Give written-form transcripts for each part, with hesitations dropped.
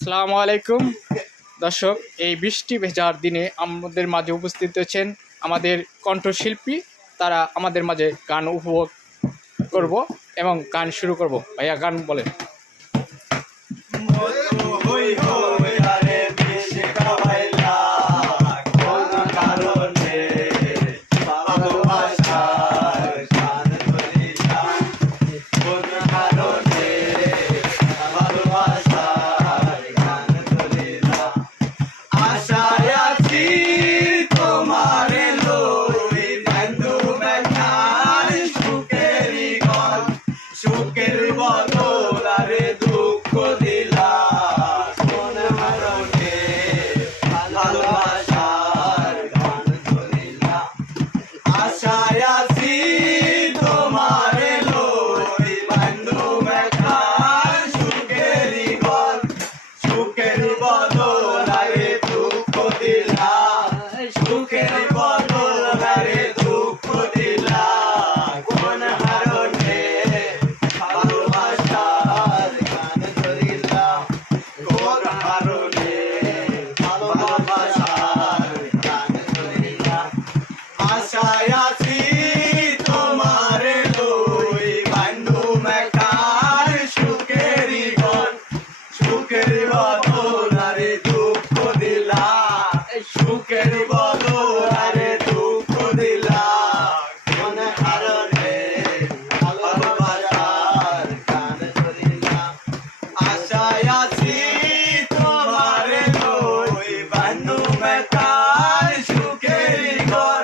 আসসালামু আলাইকুম দর্শক, এই বৃষ্টি ভেজার দিনে আমাদের মাঝে উপস্থিত হয়েছেন আমাদের কণ্ঠশিল্পী। তারা আমাদের মাঝে গান উপভোগ করব এবং গান শুরু করব। ভাইয়া গান বলেন। সুখের বদল আরে দুঃখ দিলা কোন হারণে ভালোবাসার গান ধরিলা আশায় আছি তোমার লই বন্ধু মেঘার সুখেরই ঘর সুখের বদল আরে দুঃখ দিলা সুখের বদল আরে দুঃখ দিলা কোন হারণে ভালোবাসার গান ধরিলা কোন হারণে ভালোবাসার গান ধরিলা আশায় আছি তোমার লই বন্ধু মেঘার সুখেরই ঘর সুখের বদল আরে দুঃখ দিলা সুখের বদল আরে দুঃখ দিলা কোন কারণে ভালোবাসার গান ধরিলা আশায় আছি তোমার লই বন্ধু মেঘার সুখেরই ঘর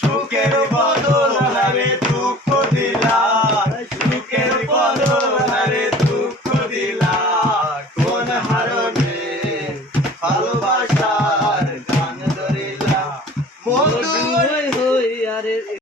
সুখের বদল আরে দুঃখ দিলা সুখের বদল আরে দুঃখ দিলা কোন হারণে ভালোবাসার গান ধরিলা বন্ধু